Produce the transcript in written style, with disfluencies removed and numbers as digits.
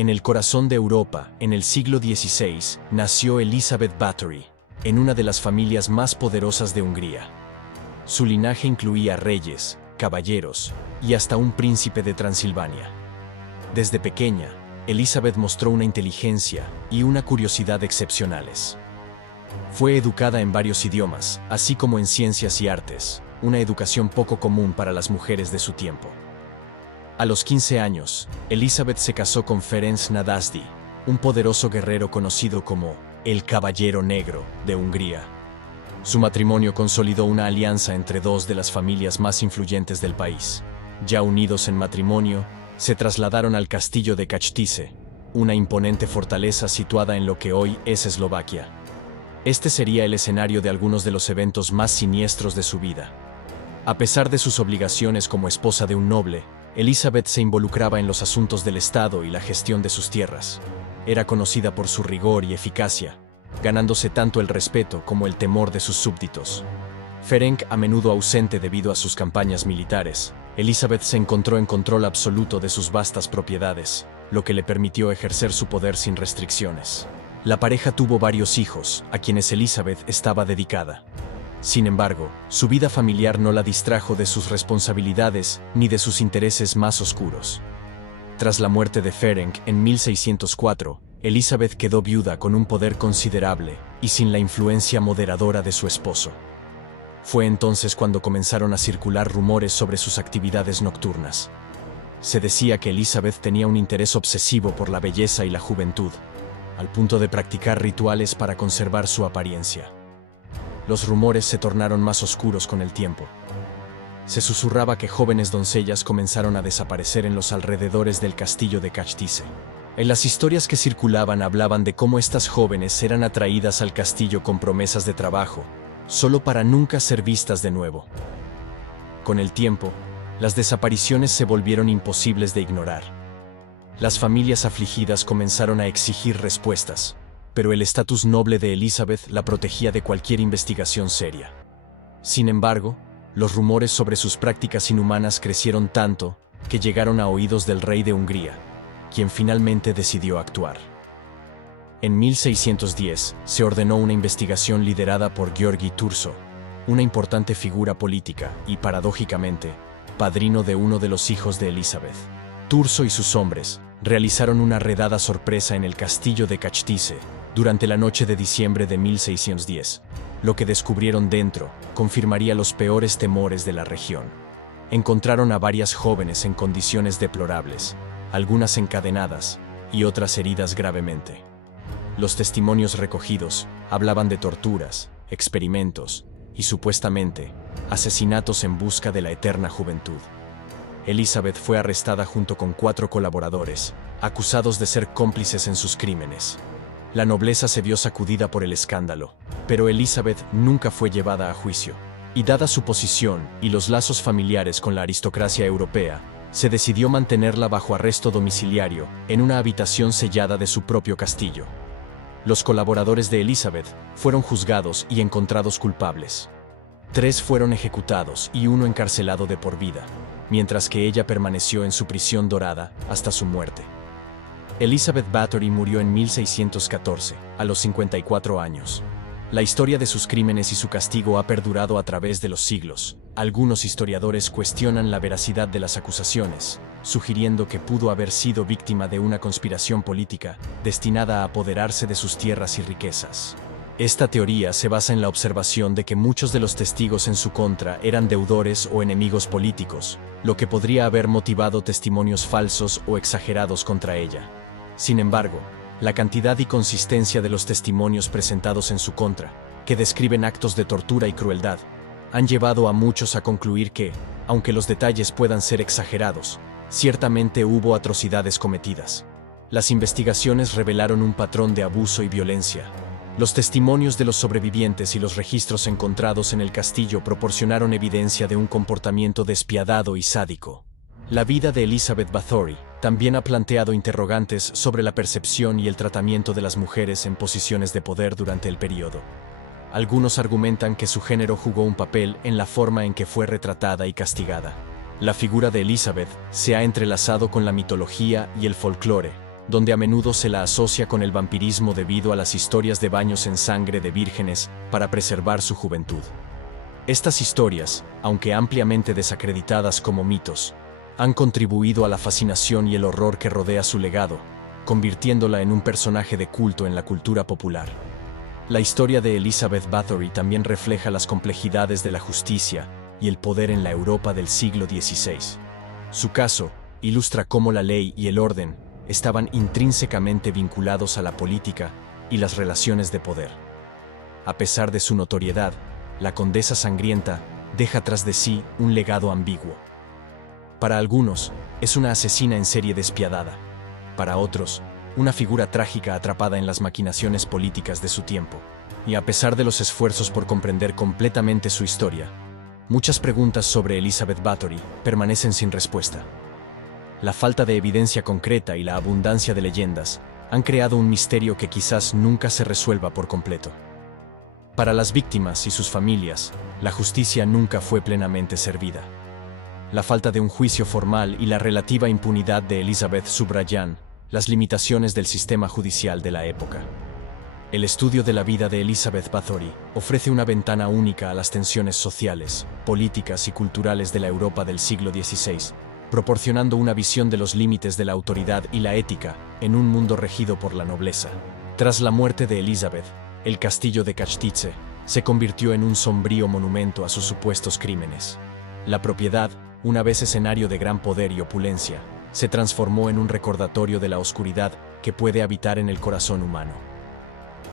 En el corazón de Europa, en el siglo XVI, nació Elizabeth Báthory, en una de las familias más poderosas de Hungría. Su linaje incluía reyes, caballeros y hasta un príncipe de Transilvania. Desde pequeña, Elizabeth mostró una inteligencia y una curiosidad excepcionales. Fue educada en varios idiomas, así como en ciencias y artes, una educación poco común para las mujeres de su tiempo. A los 15 años, Elizabeth se casó con Ferenc Nadasdy, un poderoso guerrero conocido como el Caballero Negro de Hungría. Su matrimonio consolidó una alianza entre dos de las familias más influyentes del país. Ya unidos en matrimonio, se trasladaron al castillo de Kachtice, una imponente fortaleza situada en lo que hoy es Eslovaquia. Este sería el escenario de algunos de los eventos más siniestros de su vida. A pesar de sus obligaciones como esposa de un noble, Elizabeth se involucraba en los asuntos del Estado y la gestión de sus tierras. Era conocida por su rigor y eficacia, ganándose tanto el respeto como el temor de sus súbditos. Ferenc a menudo ausente debido a sus campañas militares, Elizabeth se encontró en control absoluto de sus vastas propiedades, lo que le permitió ejercer su poder sin restricciones. La pareja tuvo varios hijos, a quienes Elizabeth estaba dedicada. Sin embargo, su vida familiar no la distrajo de sus responsabilidades ni de sus intereses más oscuros. Tras la muerte de Ferenc en 1604, Elizabeth quedó viuda con un poder considerable y sin la influencia moderadora de su esposo. Fue entonces cuando comenzaron a circular rumores sobre sus actividades nocturnas. Se decía que Elizabeth tenía un interés obsesivo por la belleza y la juventud, al punto de practicar rituales para conservar su apariencia. Los rumores se tornaron más oscuros con el tiempo. Se susurraba que jóvenes doncellas comenzaron a desaparecer en los alrededores del castillo de Kachtice. En las historias que circulaban hablaban de cómo estas jóvenes eran atraídas al castillo con promesas de trabajo, solo para nunca ser vistas de nuevo. Con el tiempo, las desapariciones se volvieron imposibles de ignorar. Las familias afligidas comenzaron a exigir respuestas, pero el estatus noble de Elizabeth la protegía de cualquier investigación seria. Sin embargo, los rumores sobre sus prácticas inhumanas crecieron tanto que llegaron a oídos del rey de Hungría, quien finalmente decidió actuar. En 1610 se ordenó una investigación liderada por Gheorghe Turso, una importante figura política y, paradójicamente, padrino de uno de los hijos de Elizabeth. Turso y sus hombres realizaron una redada sorpresa en el castillo de Kachtice durante la noche de diciembre de 1610. Lo que descubrieron dentro confirmaría los peores temores de la región. Encontraron a varias jóvenes en condiciones deplorables, algunas encadenadas y otras heridas gravemente. Los testimonios recogidos hablaban de torturas, experimentos y, supuestamente, asesinatos en busca de la eterna juventud. Elizabeth fue arrestada junto con 4 colaboradores, acusados de ser cómplices en sus crímenes. La nobleza se vio sacudida por el escándalo, pero Elizabeth nunca fue llevada a juicio. Y dada su posición y los lazos familiares con la aristocracia europea, se decidió mantenerla bajo arresto domiciliario en una habitación sellada de su propio castillo. Los colaboradores de Elizabeth fueron juzgados y encontrados culpables. 3 fueron ejecutados y 1 encarcelado de por vida, mientras que ella permaneció en su prisión dorada hasta su muerte. Elizabeth Báthory murió en 1614, a los 54 años. La historia de sus crímenes y su castigo ha perdurado a través de los siglos. Algunos historiadores cuestionan la veracidad de las acusaciones, sugiriendo que pudo haber sido víctima de una conspiración política destinada a apoderarse de sus tierras y riquezas. Esta teoría se basa en la observación de que muchos de los testigos en su contra eran deudores o enemigos políticos, lo que podría haber motivado testimonios falsos o exagerados contra ella. Sin embargo, la cantidad y consistencia de los testimonios presentados en su contra, que describen actos de tortura y crueldad, han llevado a muchos a concluir que, aunque los detalles puedan ser exagerados, ciertamente hubo atrocidades cometidas. Las investigaciones revelaron un patrón de abuso y violencia. Los testimonios de los sobrevivientes y los registros encontrados en el castillo proporcionaron evidencia de un comportamiento despiadado y sádico. La vida de Elizabeth Báthory también ha planteado interrogantes sobre la percepción y el tratamiento de las mujeres en posiciones de poder durante el período. Algunos argumentan que su género jugó un papel en la forma en que fue retratada y castigada. La figura de Elizabeth se ha entrelazado con la mitología y el folclore, donde a menudo se la asocia con el vampirismo debido a las historias de baños en sangre de vírgenes para preservar su juventud. Estas historias, aunque ampliamente desacreditadas como mitos, han contribuido a la fascinación y el horror que rodea su legado, convirtiéndola en un personaje de culto en la cultura popular. La historia de Elizabeth Bathory también refleja las complejidades de la justicia y el poder en la Europa del siglo XVI. Su caso ilustra cómo la ley y el orden estaban intrínsecamente vinculados a la política y las relaciones de poder. A pesar de su notoriedad, la Condesa Sangrienta deja tras de sí un legado ambiguo. Para algunos, es una asesina en serie despiadada. Para otros, una figura trágica atrapada en las maquinaciones políticas de su tiempo. Y a pesar de los esfuerzos por comprender completamente su historia, muchas preguntas sobre Elizabeth Bathory permanecen sin respuesta. La falta de evidencia concreta y la abundancia de leyendas han creado un misterio que quizás nunca se resuelva por completo. Para las víctimas y sus familias, la justicia nunca fue plenamente servida. La falta de un juicio formal y la relativa impunidad de Elizabeth subrayan las limitaciones del sistema judicial de la época. El estudio de la vida de Elizabeth Bathory ofrece una ventana única a las tensiones sociales, políticas y culturales de la Europa del siglo XVI, proporcionando una visión de los límites de la autoridad y la ética en un mundo regido por la nobleza. Tras la muerte de Elizabeth, el castillo de Kastitze se convirtió en un sombrío monumento a sus supuestos crímenes. La propiedad, una vez escenario de gran poder y opulencia, se transformó en un recordatorio de la oscuridad que puede habitar en el corazón humano.